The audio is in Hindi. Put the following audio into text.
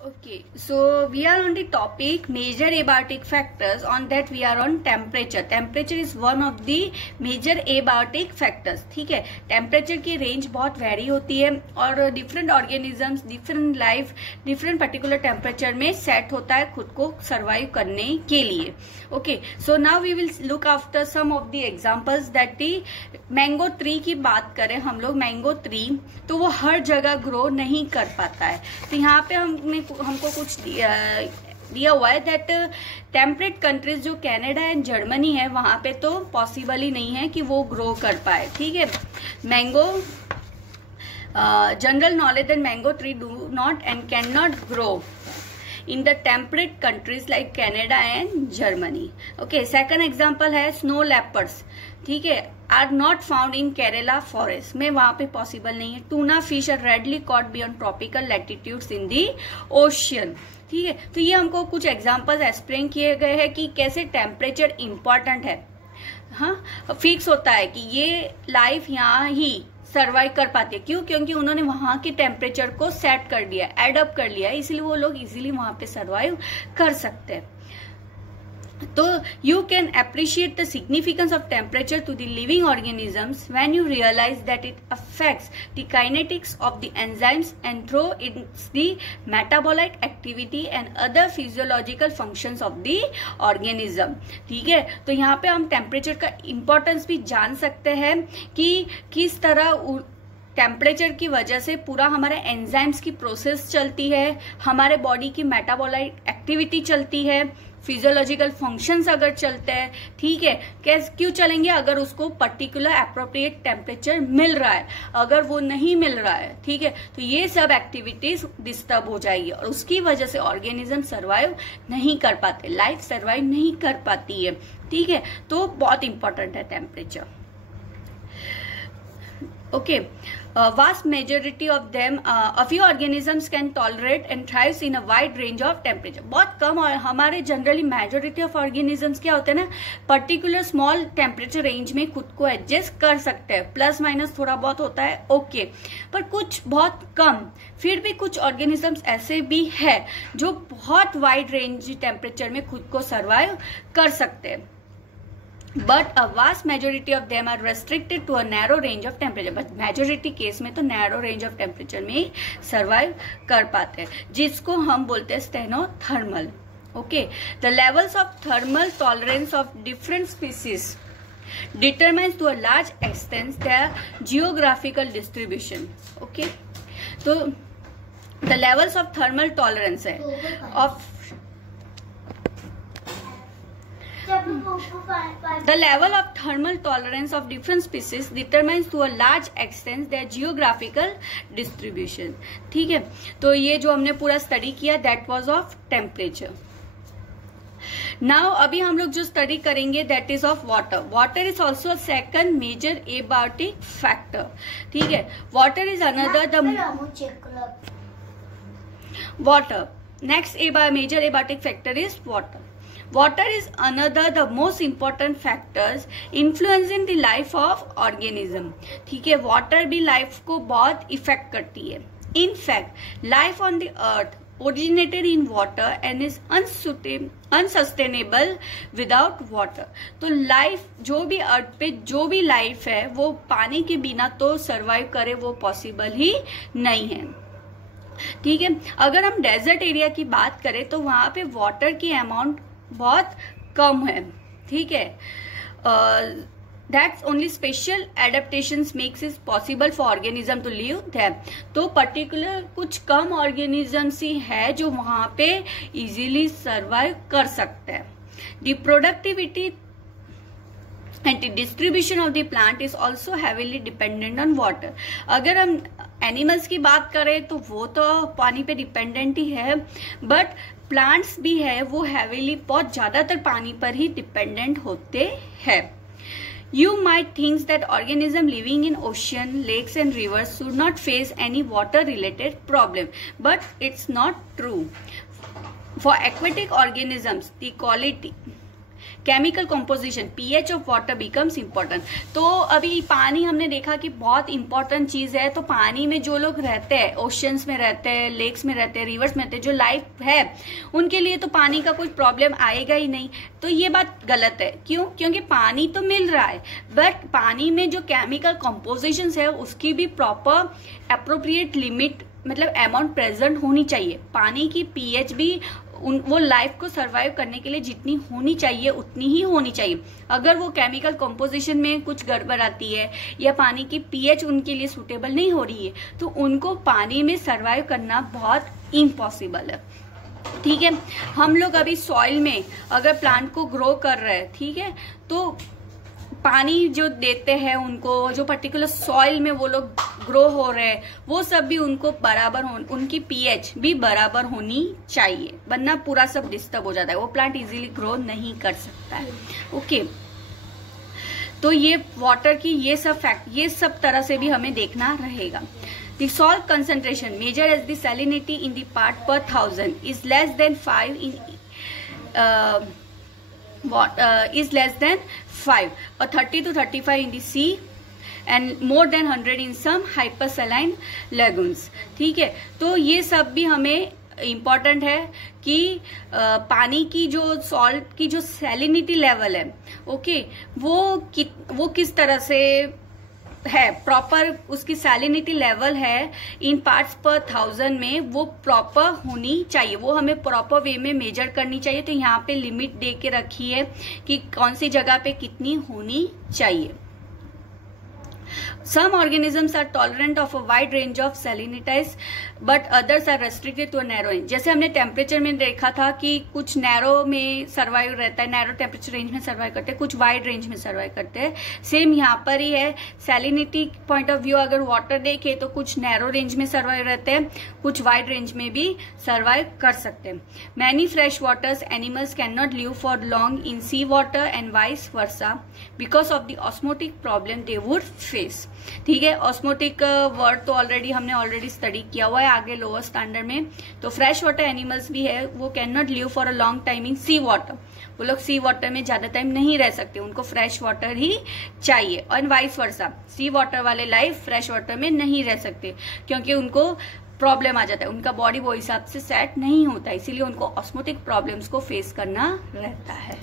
Okay, so we are on the topic major abiotic factors. On that we are on temperature. Temperature is one of the major abiotic factors. ठीक है, टेम्परेचर की रेंज बहुत वेरी होती है और different organisms, different life, different particular temperature में सेट होता है खुद को सर्वाइव करने के लिए. Okay, so now we will look after some of the examples that the mango tree की बात करें हम लोग. मैंगो ट्री तो वो हर जगह ग्रो नहीं कर पाता है. तो यहाँ पे हमको कुछ दिया हुआ है दैट टेम्परेट कंट्रीज जो कनाडा एंड जर्मनी है वहां पे तो पॉसिबल ही नहीं है कि वो ग्रो कर पाए. ठीक है, mango general knowledge that mango tree do not and can not grow in the temperate countries like Canada and Germany. Okay, second example है snow leopards. ठीक है, are not found in Kerala forest. में वहां पे पॉसिबल नहीं है. Tuna fish are readily caught beyond tropical latitudes in the ocean. ठीक है, तो ये हमको कुछ एग्जाम्पल्स एक्सप्लेन किए गए हैं कि कैसे टेम्परेचर इंपॉर्टेंट है. हाँ, फिक्स होता है कि ये लाइफ यहाँ ही सर्वाइव कर पाती है. क्यों? क्योंकि उन्होंने वहां के टेम्परेचर को सेट कर दिया, एडअप कर लिया, इसलिए वो लोग इजीली वहां पे सर्वाइव कर सकते हैं. तो you can appreciate the significance of temperature to the living organisms when you realize that it affects the kinetics of the enzymes and through its the metabolite activity and other physiological functions of the organism. ठीक है, तो यहाँ पे हम टेम्परेचर का इम्पोर्टेंस भी जान सकते हैं कि किस तरह टेम्परेचर की वजह से पूरा हमारे एंजाइम्स की प्रोसेस चलती है, हमारे बॉडी की मेटाबोलाइट एक्टिविटी चलती है, फिजियोलॉजिकल फंक्शंस अगर चलते हैं. ठीक है, कैसे क्यों चलेंगे? अगर उसको पर्टिकुलर अप्रोप्रिएट टेम्परेचर मिल रहा है. अगर वो नहीं मिल रहा है, ठीक है, तो ये सब एक्टिविटीज डिस्टर्ब हो जाएगी और उसकी वजह से ऑर्गेनिज्म सर्वाइव नहीं कर पाते, लाइफ सर्वाइव नहीं कर पाती है. ठीक है, तो बहुत इंपॉर्टेंट है temperature. Okay, vast majority of them, a few organisms can tolerate and thrives in a wide range of temperature. बहुत कम और हमारे जनरली मेजोरिटी ऑफ ऑर्गेनिजम्स क्या होते हैं ना, पर्टिकुलर स्मॉल टेम्परेचर रेंज में खुद को एडजस्ट कर सकते हैं. प्लस माइनस थोड़ा बहुत होता है, ओके, पर कुछ बहुत कम. फिर भी कुछ ऑर्गेनिजम्स ऐसे भी है जो बहुत वाइड रेंज टेम्परेचर में खुद को सर्वाइव कर सकते हैं. But a vast majority of them are restricted to a narrow range of temperature. But majority case में तो narrow range of temperature में ही survive कर पाते हैं, जिसको हम बोलते हैं stenothermal. Okay, the levels of thermal tolerance of different species determines to a large extent their geographical distribution. Okay, तो the levels of thermal tolerance है of the level of thermal tolerance of different species determines to a large extent their geographical distribution. ठीक है, तो ये जो हमने पूरा स्टडी किया that was of temperature. Now अभी हम लोग जो स्टडी करेंगे that is of water. Water is also a second major abiotic factor. ठीक है, water is another the water. Next major abiotic factor is water. Water is another the most important factors influencing the life of organism. ठीक है, water भी life को बहुत इफेक्ट करती है. In fact, life on the earth originated in water and is unsustainable without water. तो लाइफ जो भी अर्थ पे जो भी लाइफ है वो पानी के बिना तो सर्वाइव करे वो पॉसिबल ही नहीं है. ठीक है, अगर हम डेजर्ट एरिया की बात करें तो वहां पे वाटर की अमाउंट बहुत कम है. ठीक है, that's only special adaptations makes it possible for organism to live there. तो पर्टिकुलर कुछ कम ऑर्गेनिजम्स ही है जो वहां पे इजीली सर्वाइव कर सकते हैं. The productivity and the distribution of the plant is also heavily dependent on water. अगर हम एनिमल्स की बात करें तो वो तो पानी पे डिपेंडेंट ही है, बट प्लांट्स भी है वो हैवीली बहुत ज्यादातर पानी पर ही डिपेंडेंट होते हैं. You might think that organisms living in ocean, lakes and rivers should not face any water related problem, but it's not true. For aquatic organisms, the quality chemical composition pH of water becomes important. तो अभी पानी हमने देखा कि बहुत इंपॉर्टेंट चीज है। तो पानी में जो लोग रहते हैं, ओशंस में रहते हैं, लेक्स में रहते हैं, रिवर्स में रहते हैं, जो लाइफ है उनके लिए तो पानी का कोई प्रॉब्लम आएगा ही नहीं। तो ये बात गलत है। क्यों? क्योंकि पानी तो मिल रहा है, बट पानी में जो केमिकल कॉम्पोजिशन है उसकी भी प्रॉपर एप्रोप्रिएट लिमिट मतलब अमाउंट प्रेजेंट होनी चाहिए। पानी की पीएच भी वो लाइफ को सरवाइव करने के लिए जितनी होनी चाहिए उतनी ही होनी चाहिए। अगर वो केमिकल कॉम्पोजिशन में कुछ गड़बड़ आती है या पानी की पीएच उनके लिए सूटेबल नहीं हो रही है तो उनको पानी में सरवाइव करना बहुत इम्पॉसिबल है। ठीक है, हम लोग अभी सॉइल में अगर प्लांट को ग्रो कर रहे हैं, ठीक है, तो पानी जो देते हैं उनको, जो पर्टिकुलर सॉइल में वो लोग ग्रो हो रहे हैं वो सब भी उनको बराबर उनकी पीएच भी बराबर होनी चाहिए, वरना पूरा सब डिस्टर्ब हो जाता है, वो प्लांट इजीली ग्रो नहीं कर सकता है। ओके, तो ये वाटर की ये सब तरह से भी हमें देखना रहेगा। The salt concentration measured as the salinity in the part per 1000 is less than 5 in is less than 5 or 30 to 35 in the sea and more than 100 in some hypersaline lagoons। ठीक है, तो ये सब भी हमें इम्पॉर्टेंट है कि पानी की जो सॉल्ट की जो सैलिनिटी लेवल है, ओके, वो किस तरह से है, प्रॉपर उसकी सैलिनिटी लेवल है इन पार्ट्स पर 1000 में वो प्रॉपर होनी चाहिए, वो हमें प्रॉपर वे में मेजर करनी चाहिए। तो यहाँ पे लिमिट दे के रखी है कि कौन सी जगह पे कितनी होनी चाहिए। Some organisms are tolerant of a wide range of salinity, but others are restricted to a narrow range। जैसे हमने टेम्परेचर में देखा था कि कुछ नैरो में सर्वाइव रहता है, नैरो टेम्परेचर रेंज में सर्वाइव करते हैं, कुछ वाइड रेंज में सर्वाइव करते हैं। सेम यहाँ पर ही है, सैलिनिटी पॉइंट ऑफ व्यू अगर वाटर देखे तो कुछ नैरो रेंज में सर्वाइव रहते हैं, कुछ वाइड रेंज में भी सर्वाइव कर सकते हैं। Many fresh waters animals can not live for long in sea water and vice versa because of the osmotic problem they would face. ठीक है, ऑस्मोटिक वर्ड तो हमने स्टडी किया हुआ है आगे लोअर स्टैंडर्ड में। तो फ्रेश वाटर एनिमल्स भी है, वो can not live for a long time in sea water, वो लोग सी वाटर में ज्यादा टाइम नहीं रह सकते, उनको फ्रेश वाटर ही चाहिए। और वाइस वर्सा, सी वाटर वाले लाइफ फ्रेश वाटर में नहीं रह सकते क्योंकि उनको प्रॉब्लम आ जाता है, उनका बॉडी वो हिसाब से सेट नहीं होता, इसीलिए उनको ऑस्मोटिक प्रॉब्लम्स को फेस करना रहता है।